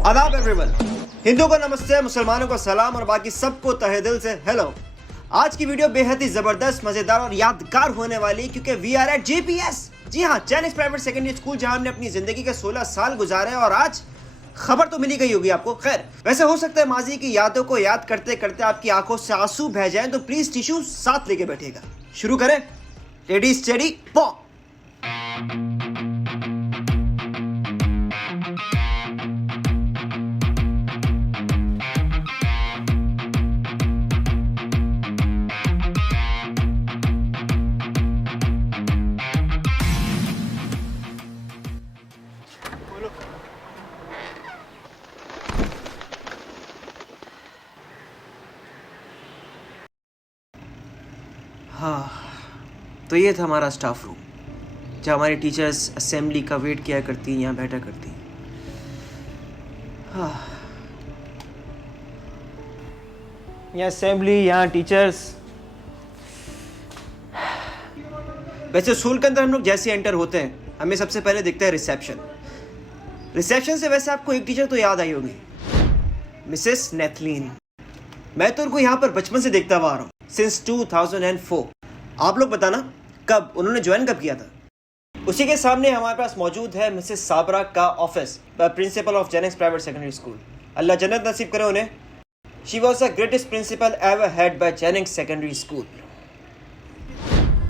आदाब एवरीवन, हिंदुओं को नमस्ते, मुसलमानों को सलाम और बाकी सबको तहे दिल से हेलो। आज की वीडियो बेहद ही जबरदस्त, मजेदार और यादगार होने वाली, क्योंकि वी आर एट JPS। जी हाँ, चाइनीज प्राइवेट सेकेंडरी स्कूल, जहां हमने अपनी जिंदगी के 16 साल गुजारे और आज खबर तो मिली गई होगी आपको। खैर, वैसे हो सकता है माजी की यादों को याद करते करते आपकी आंखों से आंसू बह जाएं, तो प्लीज टिश्यू साथ लेके बैठिएगा। शुरू करें। रेडी स्टेडी पॉ। हाँ, तो ये था हमारा स्टाफ रूम, जहाँ हमारी टीचर्स असेंबली का वेट किया करती, यहाँ बैठा करती। हाँ, यहाँ असेंबली, यहाँ टीचर्स। वैसे स्कूल के अंदर हम लोग जैसे एंटर होते हैं, हमें सबसे पहले दिखता है रिसेप्शन। रिसेप्शन से वैसे आपको एक टीचर तो याद आई होगी, मिसेस नेथलीन। मैं तो उनको यहाँ पर बचपन से देखता हुआ आ रहा हूँ, सिंस 2004। आप लोग बताना कब उन्होंने ज्वाइन कब किया था। उसी के सामने हमारे पास मौजूद है मिसेस साबरा का office, principal of Genix private secondary school. Allah जन्नत नसीब करे उन्हें। She was the greatest principal ever had by Genix secondary school.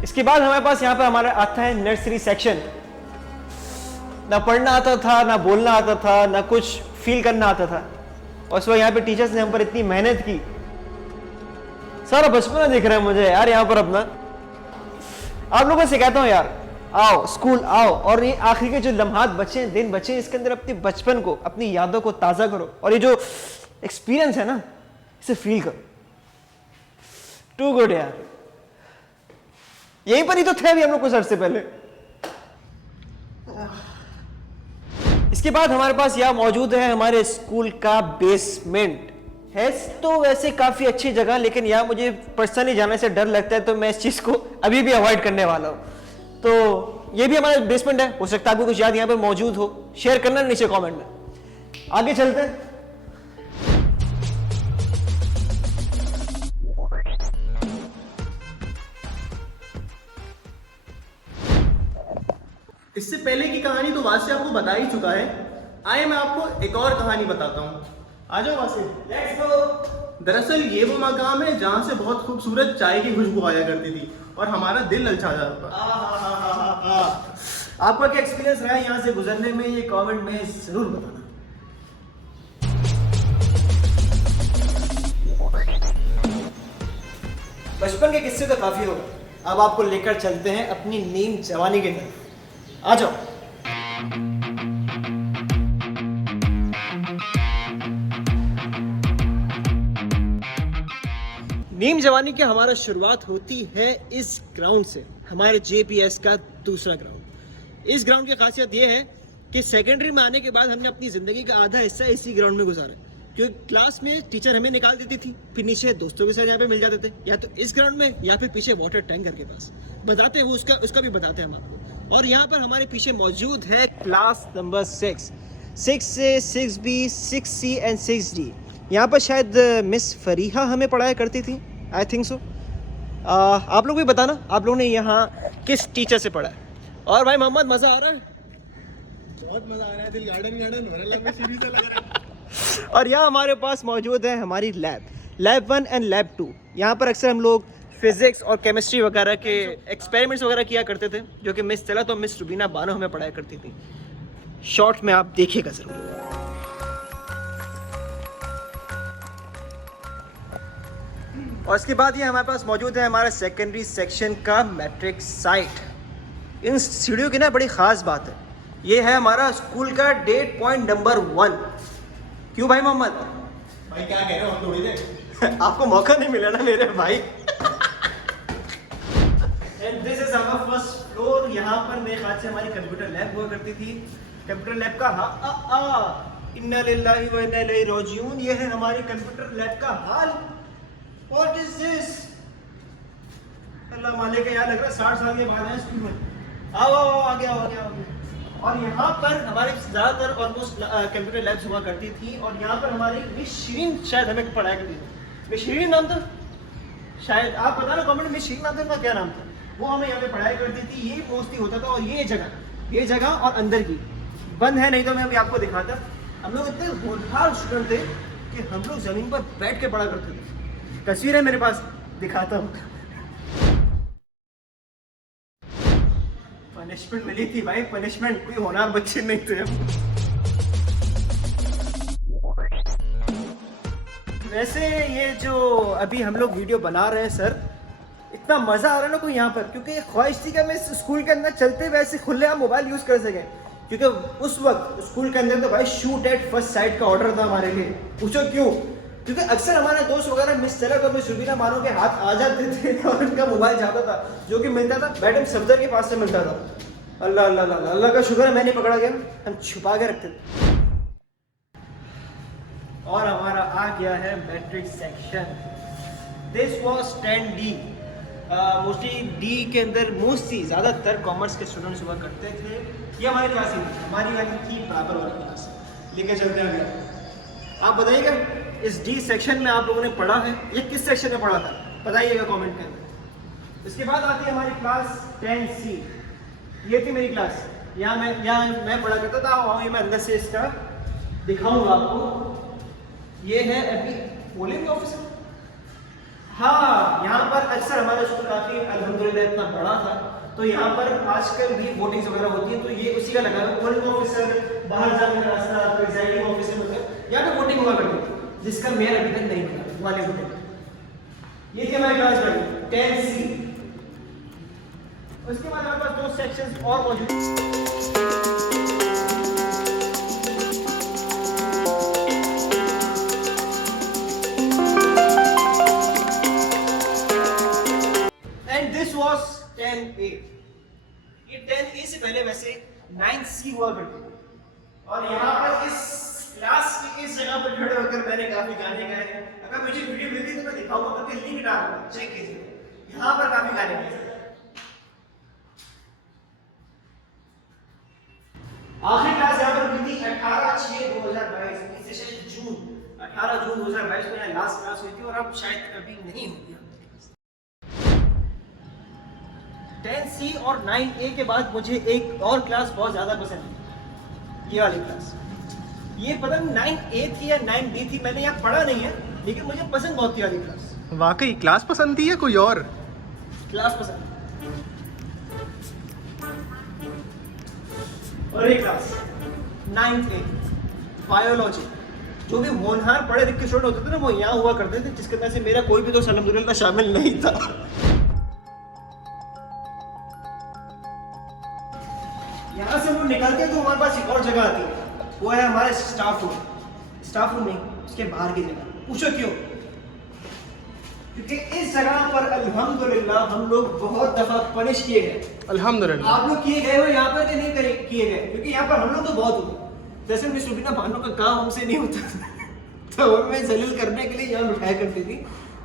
इसके बाद हमारे पास यहाँ पर हमारा आता है नर्सरी सेक्शन। ना पढ़ना आता था, ना बोलना आता था, ना कुछ फील करना आता था। और इस वक्त यहाँ पे टीचर्स ने हम पर इतनी मेहनत की। सारा बचपना दिख रहा है मुझे यार यहाँ पर अपना। आप लोगों से कहता हूँ यार, आओ स्कूल आओ, और ये आखिरी के जो लम्हात बचे, दिन बचे, इसके अंदर अपने बचपन को, अपनी यादों को ताज़ा करो, और ये जो एक्सपीरियंस है ना, इसे फील करो। टू गुड यार। यहीं पर ही तो थे अभी हम लोग कुछ अर्से पहले। इसके बाद हमारे पास यहाँ मौजूद है हमारे स्कूल का बेसमेंट। है तो वैसे काफी अच्छी जगह, लेकिन यहाँ मुझे पर्सनली जाने से डर लगता है, तो मैं इस चीज को अभी भी अवॉइड करने वाला हूँ। तो ये भी हमारा बेसमेंट है। हो सकता है आपको कुछ याद यहाँ पे मौजूद हो, शेयर करना नीचे कमेंट में। आगे चलते हैं। इससे पहले की कहानी तो वासी आपको बता ही चुका है। आइए मैं आपको एक और कहानी बताता हूँ। आ जाओ वासी, लेट्स गो। दरअसल ये वो मकाम है जहाँ से बहुत खूबसूरत चाय की खुशबू आया करती थी और हमारा दिल ललचा जाता था। आपका क्या एक्सपीरियंस रहा है यहाँ से गुजरने में, ये कमेंट में जरूर बताना। बचपन के किस्से तो काफी हो गए, अब आपको लेकर चलते हैं अपनी नीम जवानी की तरफ। आ जाओ। नीम जवानी की हमारा शुरुआत होती है इस ग्राउंड से, हमारे JPS का दूसरा ग्राउंड। इस ग्राउंड की खासियत यह है कि सेकेंडरी में आने के बाद हमने अपनी ज़िंदगी का आधा हिस्सा इसी ग्राउंड में गुजारा, क्योंकि क्लास में टीचर हमें निकाल देती थी, फिर नीचे दोस्तों के साथ यहाँ पे मिल जाते थे, या तो इस ग्राउंड में या फिर पीछे वाटर टैंकर के पास। बताते हैं वो, उसका भी बताते हैं हम आपको। और यहाँ पर हमारे पीछे मौजूद है क्लास नंबर 6 से 6B, 6C एंड 6D। यहाँ पर शायद मिस फरीहा हमें पढ़ाया करती थी, आई थिंक सो। आप लोग भी बताना आप लोगों ने यहाँ किस टीचर से पढ़ा है। और भाई मोहम्मद, मज़ा आ रहा है? बहुत मजा आ रहा है, दिल गार्डन हो रहा है, सीरीज लग रहा है। और यहाँ हमारे पास मौजूद है हमारी लैब 1 एंड लैब 2। यहाँ पर अक्सर हम लोग फिजिक्स और केमिस्ट्री वगैरह के एक्सपेरिमेंट्स वगैरह किया करते थे, जो कि मिस तलत और मिस रुबीना बानो हमें पढ़ाया करती थी। शॉर्ट में आप देखिएगा ज़रूर। और इसके बाद ये हमारे पास मौजूद है हमारा सेकेंडरी सेक्शन का मैट्रिक साइट। इन सीढ़ियों की ना बड़ी ख़ास बात है, ये है हमारा स्कूल का डेट पॉइंट नंबर 1। क्यों भाई मोहम्मद? भाई क्या कह रहे हो, हम थोड़ी देर आपको मौका नहीं मिला ना मेरे भाई। And this is our first floor. यहाँ पर मेरे ख्याल से हमारी कंप्यूटर लैब हुआ करती थी। कंप्यूटर लैब का इन्ना लिल्लाहि व इन्ना इलैहि राजिऊन। ये है हमारी कंप्यूटर लैब का हाल। What is this? अल्लाह मालिक है, यार लग रहा है 60 साल के बाद है स्कूल में। आओ आओ, आ गया। और यहाँ पर हमारे ज़्यादातर ऑलमोस्ट कंप्यूटर लैब्स हुआ करती थी और यहाँ पर हमारी मिस शिरीन शायद हमें पढ़ाया करती थी। मिस शिरीन नाम था शायद, आप बताना कमेंट में मिस शिरीन नाम था, उनका क्या नाम था। वो हमें यहाँ पे पढ़ाया करती थी। ये मोस्टली होता था। और ये जगह और अंदर की बंद है, नहीं तो मैं अभी आपको दिखाता। हम लोग इतने होनहार स्टूडेंट थे कि हम लोग ज़मीन पर बैठ के पढ़ा करते थे। तस्वीर है मेरे पास, दिखाता हूँ। पनिशमेंट मिली थी भाई, पनिशमेंट। कोई होनहार बच्चे नहीं थे। वैसे ये जो अभी हम लोग वीडियो बना रहे हैं सर, इतना मज़ा आ रहा है ना कोई यहाँ पर, क्योंकि ख्वाहिश थी कि मैं स्कूल के अंदर चलते वैसे खुलेआम मोबाइल यूज़ कर सकें। क्योंकि उस वक्त स्कूल के अंदर तो भाई शूट एट फर्स्ट साइट का ऑर्डर था हमारे लिए। पूछो क्यों? क्योंकि अक्सर हमारे दोस्त वगैरह मिस तलक और मिस रुबीना मानो के हाथ आ जाते थे और उनका मोबाइल जाता था, जो कि मिलता था मैडम सफदर के पास से मिलता था। अल्लाह अल्लाह अल्लाह अल्लाह का शुक्र है मैं नहीं पकड़ा गया, हम छुपा के रखते थे। और हमारा आ गया है matric section. This was 10D। Mostly D के अंदर मोस्टली ज़्यादातर कॉमर्स के स्टूडेंट्स हुआ करते थे। ये हमारी क्लास ही थी, हमारी वाली थी बराबर वाली क्लास। लेके चलते हैं आगे। आप बताइएगा इस डी सेक्शन में आप लोगों ने पढ़ा है, ये किस सेक्शन में पढ़ा था, बताइएगा कमेंट के अंदर। इसके बाद आती है हमारी क्लास 10C। ये थी मेरी क्लास। यहाँ मैं पढ़ा करता था। और मैं अंदर से इसका दिखाऊंगा आपको। ये है अभी पोलिंग ऑफिसर। हाँ, यहाँ पर अक्सर हमारा स्कूल काफ़ी अल्हम्दुलिल्लाह इतना बड़ा था, तो यहाँ पर आजकल भी वोटिंग्स वगैरह होती है, तो ये उसी का लगा हुआ पोलिंग ऑफिसर, बाहर जाने का रास्ता, प्रिजाइडिंग ऑफिसर वगैरह। यहाँ पे वोटिंग हुआ करती थी, जिसका मेयर अभी तक नहीं हुआ वाले वोटिंग। ये थी हमारी क्लास बड़ी 10C। उसके बाद हमारे पास 2 सेक्शंस और मौजूद। This was 10A। ये 10A से पहले वैसे 9C हुआ करती थी। और यहाँ पर इस क्लास की इस जगह पर खड़े होकर मैंने काफी गाने गाए हैं। अगर मुझे वीडियो मिलती तो मैं दिखाऊंगा, तो लिंक डालूंगा, चेक कीजिए। यहाँ पर काफी गाने गाए। आखिरी क्लास यहाँ पर हुई थी 18/6/2022। इसे शायद जून 18 जून 2022 में लास्ट क्लास हुई थी और अब शायद कभी नहीं होगी। 10C और 9A के बाद मुझे एक और क्लास बहुत ज़्यादा पसंद है, ये वाली क्लास। ये पता नहीं 9A थी या 9D थी, मैंने यहाँ पढ़ा नहीं है, लेकिन मुझे पसंद बहुत थी वाली क्लास। वाकई क्लास पसंद थी या कोई और क्लास पसंद। और एक क्लास 9A बायोलॉजी। जो भी होनहार पढ़े लिखे स्टूडेंट होते थे ना, वो यहाँ हुआ करते थे, जिसके वजह से मेरा कोई भी दोस्त अल्हम्दुलिल्लाह शामिल नहीं था। यहाँ से वो निकल के तो हमारे पास एक और जगह आती है, वो है हमारे स्टाफ रूम। स्टाफ रूम नहीं, उसके बाहर की जगह। पूछो क्यों? क्योंकि इस जगह पर अल्हम्दुलिल्लाह हम लोग बहुत दफा पनिश किए गए। अल्हम्दुलिल्लाह। आप लोग किए गए हो यहाँ पर कि नहीं किए गए? क्योंकि यहाँ पर हम लोग तो बहुत हुए। जैसे मिस रुबीना बानो का काम हमसे नहीं होता तो हमें जलील करने के लिए यहाँ बिठाया करती थी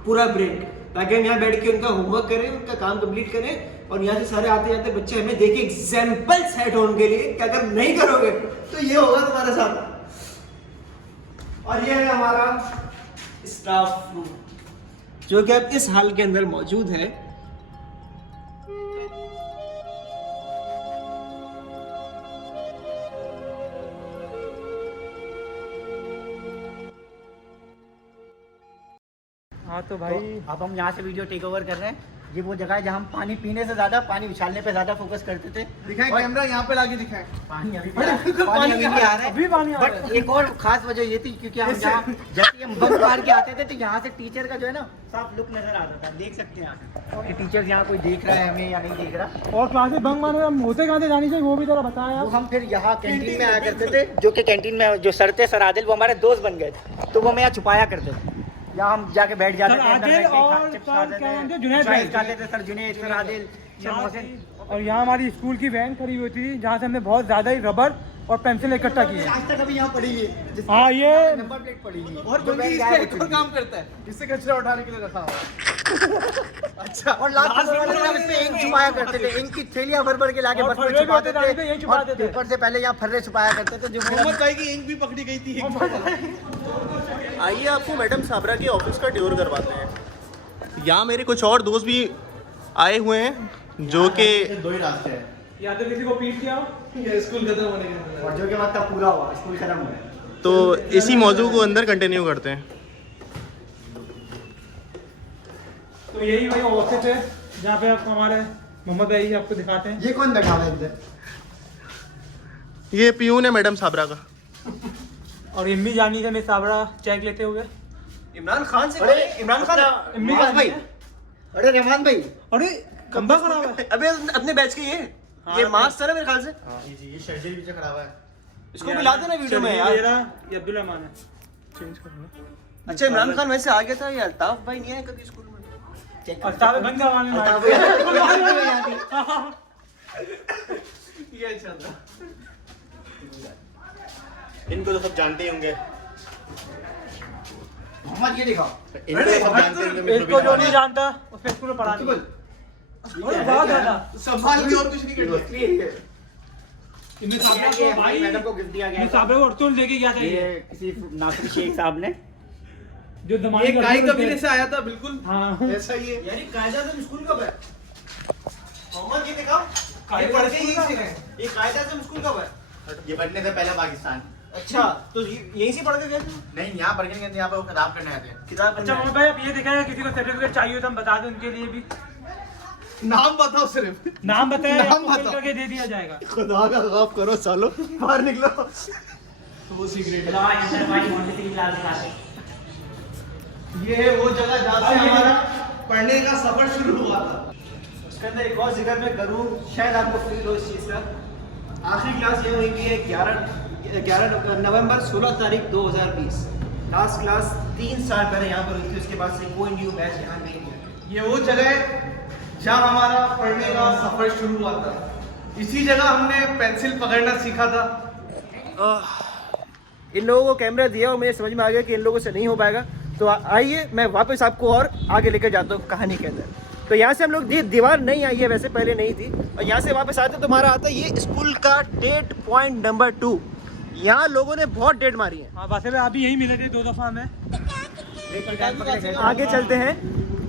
पूरा ब्रेक, ताकि हम यहाँ बैठ के उनका होमवर्क करें, उनका काम कंप्लीट करें। और यहाँ से सारे आते जाते बच्चे हमें देखे एग्जाम्पल सेट होने के लिए कि अगर नहीं करोगे तो ये होगा तुम्हारे साथ। और ये है हमारा स्टाफ रूम, जो कि अब इस हाल के अंदर मौजूद है। हाँ तो भाई तो अब हम यहाँ से वीडियो टेक ओवर कर रहे हैं। ये वो जगह है जहाँ हम पानी पीने से ज्यादा पानी उछालने पे ज्यादा फोकस करते थे। दिखाएं कैमरा यहाँ पे लाके दिखाएं। पानी अभी भी आ रहा है, बट एक और खास वजह ये थी क्योंकि हम यहाँ जैसे हम बंक मार के आते थे तो यहाँ से टीचर का जो है ना साफ लुक नजर आता था। देख सकते हैं यहाँ से टीचर्स यहाँ कोई देख रहा है हमें या नहीं देख रहा। और क्लासेस बंक मारने हम होते कहाँ से जानी चाहिए वो भी जरा बताया। वो हम फिर यहाँ कैंटीन में आया करते थे, जो कि कैंटीन में जो सर थे सर आदिल, वो हमारे दोस्त बन गए थे, तो वो हमें यहाँ छुपाया करते थे। यहाँ हम जाके बैठ जाते थे, sir Junaid, sir Adil, sir Mohsin. और यहाँ हमारी स्कूल की वैन खड़ी हुई थी जहाँ से हमने बहुत ज्यादा ही रबर और पेंसिल इकट्ठा की है। आज तक अभी यहाँ पड़ी है। हाँ, ये नंबर प्लेट पड़ी है और बंदी इस पे एक और काम करता है, इससे कचरा उठाने के लिए रखा हुआ है। अच्छा, और लास्ट में हम इसमें इंक छुपाया करते थे, इंक की थैलियां भर भर के लाके और बस में फर्रे भी छुपाते होते थे, यहीं थे छुपाते और थे। पेपर से पहले यहाँ फर्रे छुपाया करते थे जो मोहम्मद भाई की इंक भी पकड़ी गई थी। आइए आपको मैडम साबरा के ऑफिस का टूर करवाते हैं। यहाँ मेरे कुछ और दोस्त भी आए हुए हैं जो कि दो ही रास्ते हैं, या तो किसी को पीट किया ये स्कूल खत्म होने के और जो के बाद तब पूरा हुआ, स्कूल खत्म हुआ। तो इसी मौजू को अंदर कंटिन्यू करते हैं। तो यही वही ऑफिस है जहाँ पे आप हमारे मोहम्मद भाई आपको दिखाते हैं। ये कौन बैठा हुआ है इधर? ये पियून है मैडम साबरा का। और इम्मी जानी थे मेरे साबरा चेक लेते हुए। इमरान खान से अरे इमरान खान इम्मी नवाज जानी भाई, है। अरे रहमान भाई, अरे कंधा खराब है। अबे अपने बैच के ये मास्क था ना मेरे ख्याल से। ये शर्जील पीछे खड़ा हुआ है। इसको भी लाते ना वीडियो में यार। ये अब्दुल रहमान है। चेंज करूंगा। अच्छा इमरान खान वैसे आ गया था, ये अल्ताफ भाई नहीं आए कभी स्कूल में? चेक और सारे बंद करवाने में अल्ताफ ये अच्छा था। इनको तो सब जानते ही होंगे। मोहम्मद ये दिखाओ। इनको तो सब जानते होंगे। इसको जो नहीं जानता उसको स्कूल में पढ़ा दिया। अरे बहुत ज्यादा। संभाल के और कुछ नहीं करना। इम्मी साबरा को भाई मैडम को गिफ्ट दिया गया इम्मी था। साबरा को अर्तुल लेके गया था ये ये किसी नासिर शेख साहब ने। जो दमानी ये गाय कबीले से आया था बिल्कुल हाँ ऐसा ही है। यानी कायदा तुम स्कूल कब है? मोहम्मद ये दिखाओ। ये पढ़ के यही सीखे हैं। ये कायदा तुम स्कूल कब है? ये बनने से पहले पाकिस्तान। अच्छा तो यहीं से पढ़ के गए थे? नहीं, यहाँ पढ़ के नहीं, यहाँ पे वो खिताब करने आते हैं। किताब अच्छा मोहम्मद भाई आप ये दिखाया किसी को सर्टिफिकेट चाहिए तो हम बता दें उनके लिए भी। नाम बताओ सिर्फ। नाम बताया नाम आपको बताओ। फिल करके दे दिया जाएगा। खुदा का खौफ करो सालो, बाहर निकलो। वो सीक्रेट ये है वो जगह जहाँ से हमारा पढ़ने का सफर शुरू हुआ था। उसके अंदर एक और जिक्र मैं करूँ, शायद आपको फील हो इस चीज़ का। आखिरी क्लास ये हुई थी 11 नवंबर 16 तारीख 2020। लास्ट क्लास 3 साल पहले यहाँ पर हुई थी। उसके बाद से कोई न्यू बैच यहाँ नहीं है। ये वो जगह है जहाँ हमारा पढ़ने का सफर शुरू हुआ था। इसी जगह हमने पेंसिल पकड़ना सीखा था। इन लोगों को कैमरा दिया और मुझे समझ में आ गया कि इन लोगों से नहीं हो पाएगा। तो आइए मैं वापस आपको और आगे लेकर जाता हूँ कहानी के अंदर। तो यहाँ से हम लोग, ये दीवार नहीं आई है वैसे, पहले नहीं थी। और यहाँ से वापस आते तो हमारा आता है ये स्कूल का डेट पॉइंट नंबर 2। यहाँ लोगों ने बहुत डेट मारी है। हाँ वैसे अभी यही मिले थे 2 दफा में। आगे चलते हैं।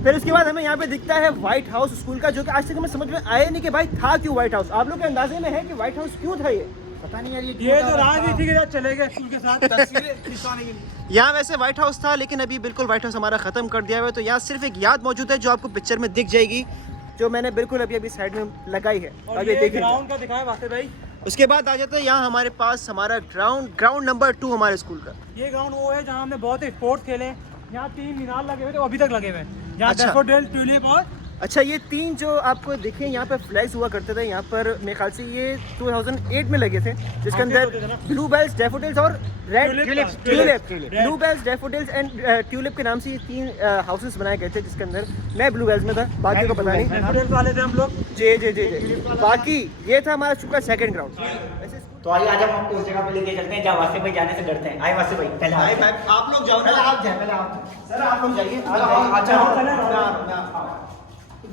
फिर उसके बाद हमें यहाँ पे दिखता है व्हाइट हाउस स्कूल का, जो कि आज तक हमें समझ में आया नहीं कि भाई था क्यों व्हाइट हाउस। आप लोग के अंदाजे में है कि व्हाइट हाउस क्यों था ये? पता नहीं यार ये तो राजनीति के साथ चले गए स्कूल के साथ तस्वीरें खिंचवाने के लिए। यहाँ वैसे व्हाइट हाउस था, लेकिन अभी बिल्कुल व्हाइट हाउस हमारा ख़त्म कर दिया हुआ है। तो यहाँ सिर्फ एक याद मौजूद है जो आपको पिक्चर में दिख जाएगी, जो मैंने बिल्कुल अभी साइड में लगाई है। और अभी ये देखिए। ग्राउंड का दिखाया वासे भाई। उसके बाद आ जाता है यहाँ हमारे पास हमारा ग्राउंड नंबर 2 हमारे स्कूल का। ये ग्राउंड वो है जहाँ हमने बहुत स्पोर्ट्स खेले। यहाँ 3 मीनार लगे हुए थे, अभी तक लगे हुए हैं। यहाँ अच्छा। डैफोडिल, ट्यूलिप और अच्छा, ये 3 जो आपको दिखे यहाँ पे फ्लैग्स हुआ करते थे यहाँ पर, मेरे ख्याल से ये 2008 में लगे थे, जिसके अंदर होते थे ना। ब्लू बेल्स, डैफोडिल्स और red Tulips, tulip. Tulips। Blue bells, daffodils and tulip के नाम से ये 3 हाउसेस बनाए गए थे, जिसके अंदर मैं ब्लू बेल्स में था, बाकी को पता नहीं। डैफोडिल्स वाले थे हम लोग। जी। बाकी ये था हमारा चुका सेकंड ग्राउंड। तो आइए आज हम आपको उस जगह पे लेके चलते हैं जहाँ वासे भाई जाने से डरते हैं। आए वासे भाई, पहले आप लोग जाओ पहले आप जाए, पहले आप सर, आप लोग जाइए।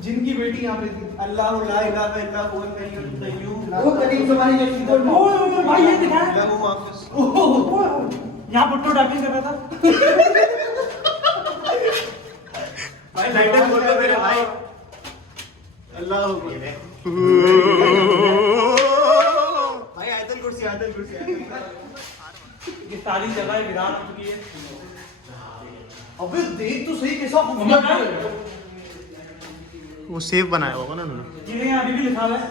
जिनकी बेटी यहाँ पे थी। अल्लाह ला इलाहा इल्ला हुवल हय्युल कय्यूम। वो कदीम ज़माने के चीज़ों में। ओ भाई ये दिखाया लहू मा फिस- यहाँ पुट्टो डबिंग कर रहा था। भाई लाइटर बोल दो मेरे भाई। अल्लाह भाई आयतल कुर्सी। ये सारी जगह वीरान हो चुकी है। अबे देख तो सही कैसा मोहम्मद भाई, वो सेव बनाया होगा ना उन्होंने। जिन्हें यहाँ अभी भी लिखा हुआ है।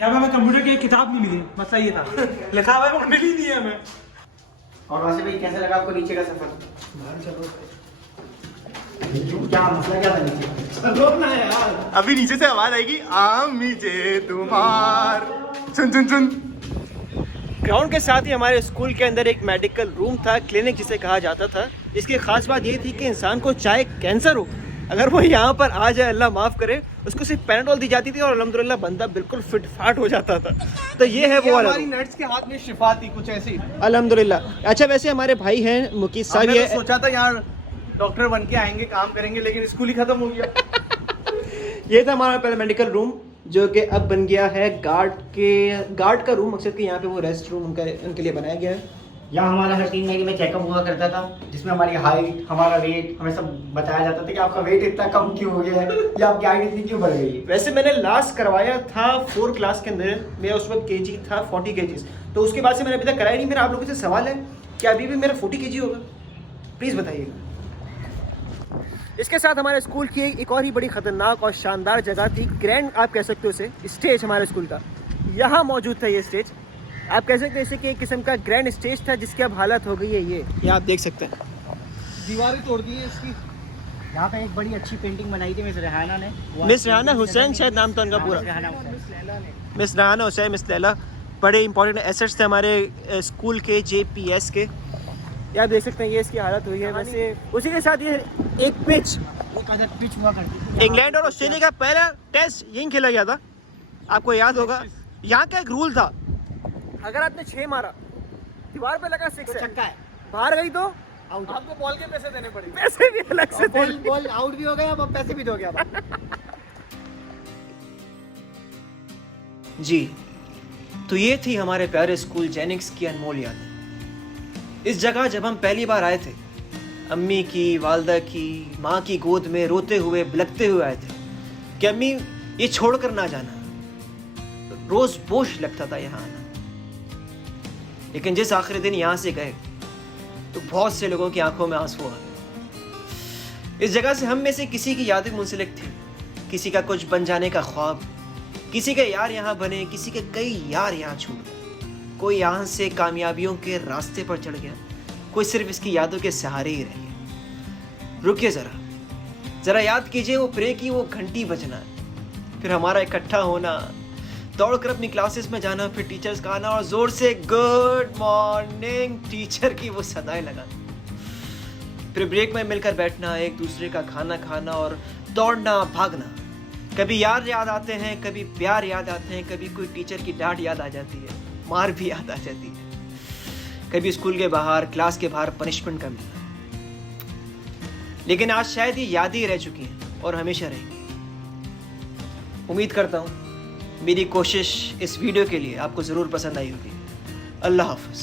यहाँ पे हमें कंप्यूटर की एक किताब नहीं मिली, मसला ये था। लिखा हुआ है वो मिली नहीं है हमें। और वासे भाई कैसा लगा आपको नीचे का सफर? क्या मसला क्या था नीचे? अभी नीचे से आवाज आएगी, आम नीचे तुम्हार। सुन। ग्राउंड के साथ ही हमारे स्कूल के अंदर एक मेडिकल रूम था, क्लिनिक जिसे कहा जाता था। इसकी खास बात ये थी कि इंसान को चाहे कैंसर हो, अगर वो यहाँ पर आ जाए, अल्लाह माफ़ करे, उसको सिर्फ पैराडोल दी जाती थी और अल्हम्दुलिल्लाह बंदा बिल्कुल फिट फाट हो जाता था। तो ये है वो वाला हमारी नर्स के हाथ में शिफा थी कुछ ऐसी। अल्हम्दुलिल्लाह। अच्छा, वैसे हमारे भाई हैं मुकीस साहब, हमने ये तो सोचा था यहाँ डॉक्टर बन के आएंगे, काम करेंगे, लेकिन स्कूल ही खत्म हो गया। ये था हमारा पैरामेडिकल रूम, जो कि अब बन गया है गार्ड का रूम। मकसद कि यहाँ पे वो रेस्ट रूम उनके लिए बनाया गया है। यहाँ हमारा हर 3 महीने में चेकअप हुआ करता था, जिसमें हमारी हाइट, हमारा वेट, हमें सब बताया जाता था कि आपका वेट इतना कम क्यों हो गया है या आपकी हाइट इतनी क्यों बढ़ गई है। वैसे मैंने लास्ट करवाया था 4 क्लास के अंदर, मेरा उस वक्त केजी था 40 kg। तो उसके बाद से मैंने अभी तक कराया नहीं। मेरा आप लोगों से सवाल है कि अभी भी मेरा 40 kg होगा? प्लीज़ बताइएगा। इसके साथ हमारे स्कूल की एक और ही बड़ी ख़तरनाक और शानदार जगह थी, ग्रैंड आप कह सकते हो उसे, स्टेज हमारे स्कूल का यहाँ मौजूद था। ये स्टेज आप कह सकते हैं इसे कि एक किस्म का ग्रैंड स्टेज था, जिसकी अब हालत हो गई है ये आप देख सकते हैं। दीवारें तोड़ दी है इसकी। यहाँ पे एक बड़ी अच्छी पेंटिंग बनाई थी मिस रेहाना ने। मिस रेहाना हुसैन शायद नाम था उनका पूरा। मिस रेहाना हुसैन, मिस लैला, बड़े इंपॉर्टेंट एसेट्स थे हमारे स्कूल के, JPS के। ये आप देख सकते हैं, ये इसकी हालत हुई है। वैसे उसी के साथ ये एक पिच हुआ करती थी। इंग्लैंड और ऑस्ट्रेलिया का पहला टेस्ट यहीं खेला गया था, आपको याद होगा। यहाँ का एक रूल था, अगर आपने 6 मारा, दीवार पे लगा 6 छक्का है, बाहर गई तो आउट। आपको बॉल के पैसे देने पड़ेंगे। पैसे भी अलग से बॉल आउट भी हो गया, अब पैसे भी दोगे आप। जी, तो ये थी हमारे प्यारे स्कूल जेनिक्स की अनमोल यादें। इस जगह जब हम पहली बार आए थे, अम्मी की, वालदा की, माँ की गोद में रोते हुए, बिलखते हुए आए थे कि अम्मी ये छोड़कर ना जाना। रोज बोझ लगता था यहाँ आना। लेकिन जिस आखिरी दिन यहाँ से गए तो बहुत से लोगों की आंखों में आंसू आ गए। इस जगह से हम में से किसी की यादें मुंसलिक थी, किसी का कुछ बन जाने का ख्वाब, किसी के यार यहाँ बने, किसी के कई यार यहाँ छूट गए। कोई यहाँ से कामयाबियों के रास्ते पर चढ़ गया, कोई सिर्फ इसकी यादों के सहारे ही रह गया। रुकिए जरा याद कीजिए वो प्रे की वो घंटी बजना, फिर हमारा इकट्ठा होना, दौड़कर अपनी क्लासेस में जाना, फिर टीचर्स का आना और जोर से गुड मॉर्निंग टीचर की वो सदाएं लगाना, फिर ब्रेक में मिलकर बैठना, एक दूसरे का खाना खाना और दौड़ना भागना। कभी यार याद आते हैं, कभी प्यार याद आते हैं, कभी कोई टीचर की डांट याद आ जाती है, मार भी याद आ जाती है, कभी स्कूल के बाहर, क्लास के बाहर पनिशमेंट का मिलना। लेकिन आज शायद ये यादें ही रह चुकी हैं और हमेशा रहेंगी। उम्मीद करता हूँ मेरी कोशिश इस वीडियो के लिए आपको ज़रूर पसंद आई होगी। अल्लाह हाफ़िज़।